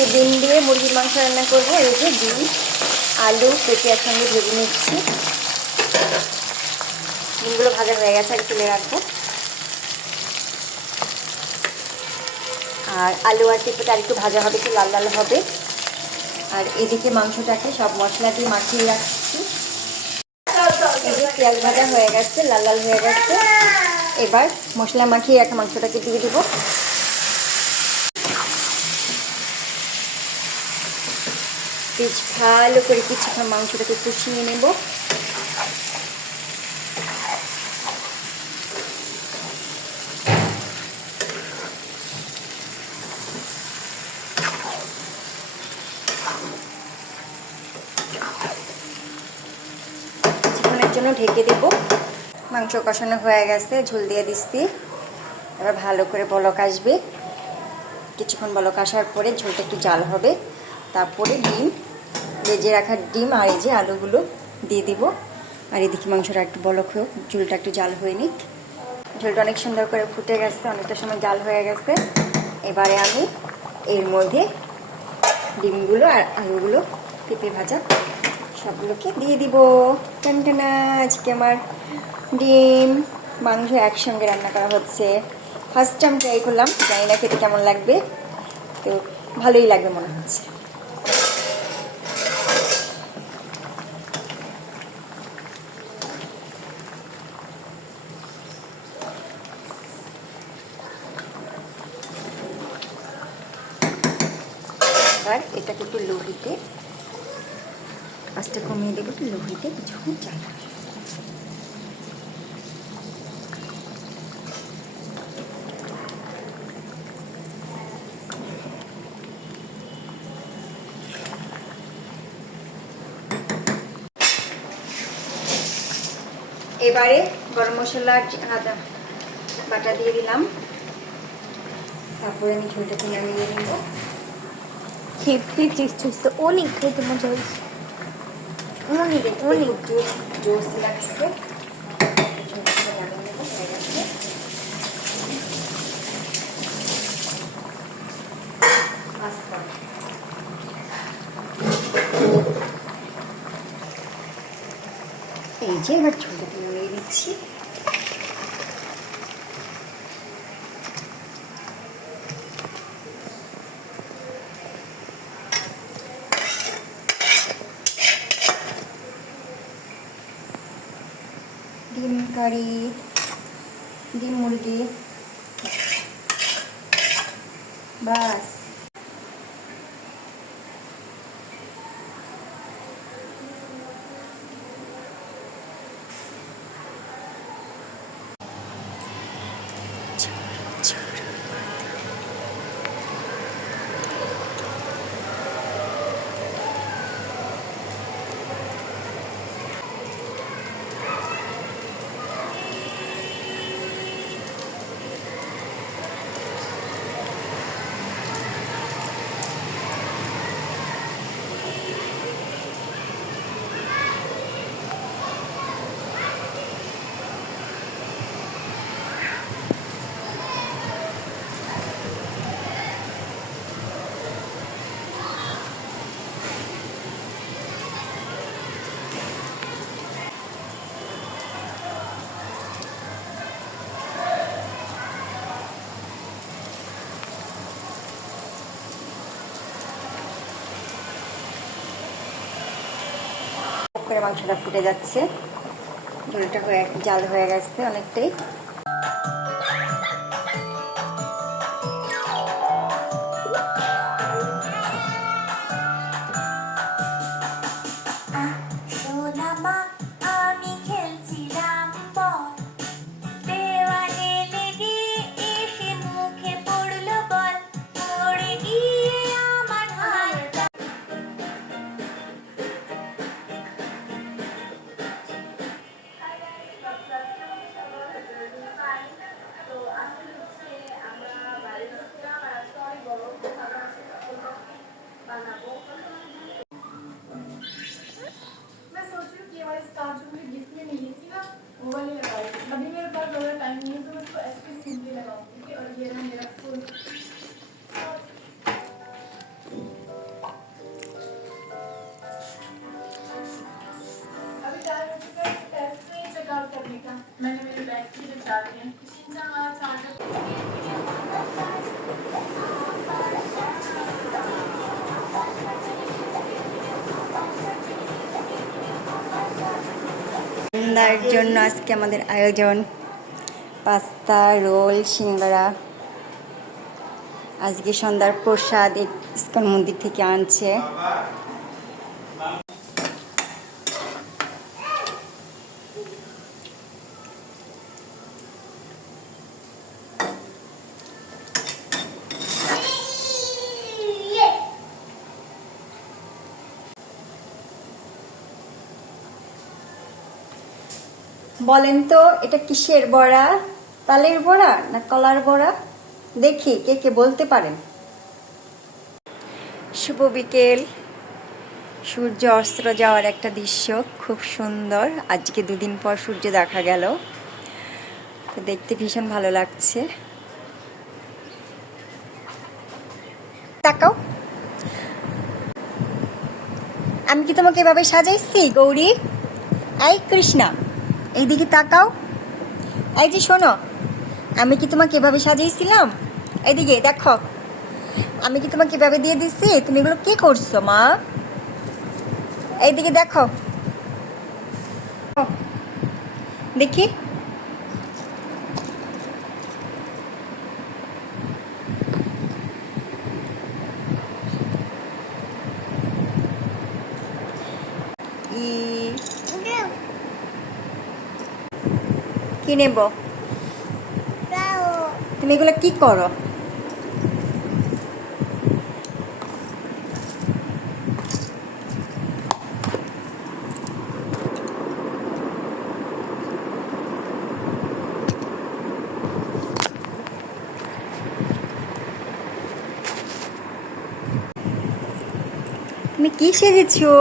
আজকে ডিম দিয়ে মুরগির মাংস রান্না করব। এই যে ডিম, আলু, পেঁপে একসঙ্গে ভেজে নিচ্ছি। ডিমগুলো ভাজা হয়ে গেছে আর তুলে রাখব। আর আলু আর পেঁপেটা একটু ভাজা হবে, একটু লাল লাল হবে। আর এদিকে মাংসটাকে সব মশলা দিয়ে মাখিয়ে রাখছি। পেঁয়াজ ভাজা হয়ে গেছে, লাল লাল হয়ে গেছে। এবার মশলা মাখিয়ে রাখা মাংসটাকে দিয়ে দিব। বেশ ভালো করে কিছুক্ষণ মাংসটাকে কষিয়ে নেব। কিছুক্ষণের জন্য ঢেকে দেব। মাংস কষানো হয়ে গেছে, ঝোল দিয়ে দিচ্ছি। এবার ভালো করে বলক আসবে। কিছুক্ষণ বলক আসার পরে ঝোলটা একটু জাল হবে। তারপরে ডিম ভেজে রাখার ডিম আর এই যে আলুগুলো দিয়ে দিব। আর এদিকে মাংসটা একটু বলক হোক, ঝুলটা একটু জাল হয়ে নিক। ঝোলটা অনেক সুন্দর করে ফুটে গেছে, অনেকটা সময় জাল হয়ে গেছে। এবারে আমি এর মধ্যে ডিমগুলো আর আলুগুলো পেঁপে ভাজা সবগুলোকে দিয়ে দিব। টানটানা আজকে আমার ডিম। মাংস একসঙ্গে রান্না করা হচ্ছে। ফার্স্ট টাইম ট্রাই করলাম, জানি না খেতে কেমন লাগবে। তো ভালোই লাগবে মনে হচ্ছে। এবার এটাকে একটু লোহিতে আস্তে কমিয়ে দেবো একটু লোহিতে কিছুক্ষণ চাল এবারে গরম মশলা আদা বাটা দিয়ে দিলাম। তারপরে আমি ঝোলটাকে নামিয়ে নিব। হেভি টেস্ট হয়েছে অনেক খেতে মজা হয়েছে অনেক অনেক জোস জোস লাগছে এই যে এবার ঝোলটাকে নামিয়ে দিচ্ছি ডিম কারি ডিম মুরগি বাস। করে মাংসটা ফুটে যাচ্ছে। ঝোলটা হয়ে জাল হয়ে গেছে অনেকটাই। Menemeni সন্ধ্যার জন্য আজকে আমাদের আয়োজন পাস্তা, রোল, সিঙ্গারা। আজকে সন্ধ্যার প্রসাদ ইস্কন মন্দির থেকে আনছে। বলেন তো, এটা কিসের বড়া? তালের বড়া না কলার বড়া? দেখি কে কে বলতে পারেন। শুভ বিকেল। সূর্য অস্ত্র যাওয়ার একটা দৃশ্য, খুব সুন্দর। আজকে দুদিন পর সূর্য দেখা গেল। তো দেখতে ভীষণ ভালো লাগছে। তাকাও। আমি কি তোমাকে এভাবে সাজাইছি, গৌরী? এই কৃষ্ণা। এইদিকে তাকাও। এই যে শোনো, আমি কি তোমাকে এভাবে সাজিয়েছিলাম? এইদিকে দেখো, আমি কি তোমাকে এভাবে দিয়ে দিচ্ছি তুমি এগুলো কি করছ, মা? এইদিকে দেখো। দেখি কি নেব? তুমি এগুলো কি করো? তুমি কি সেজেছো?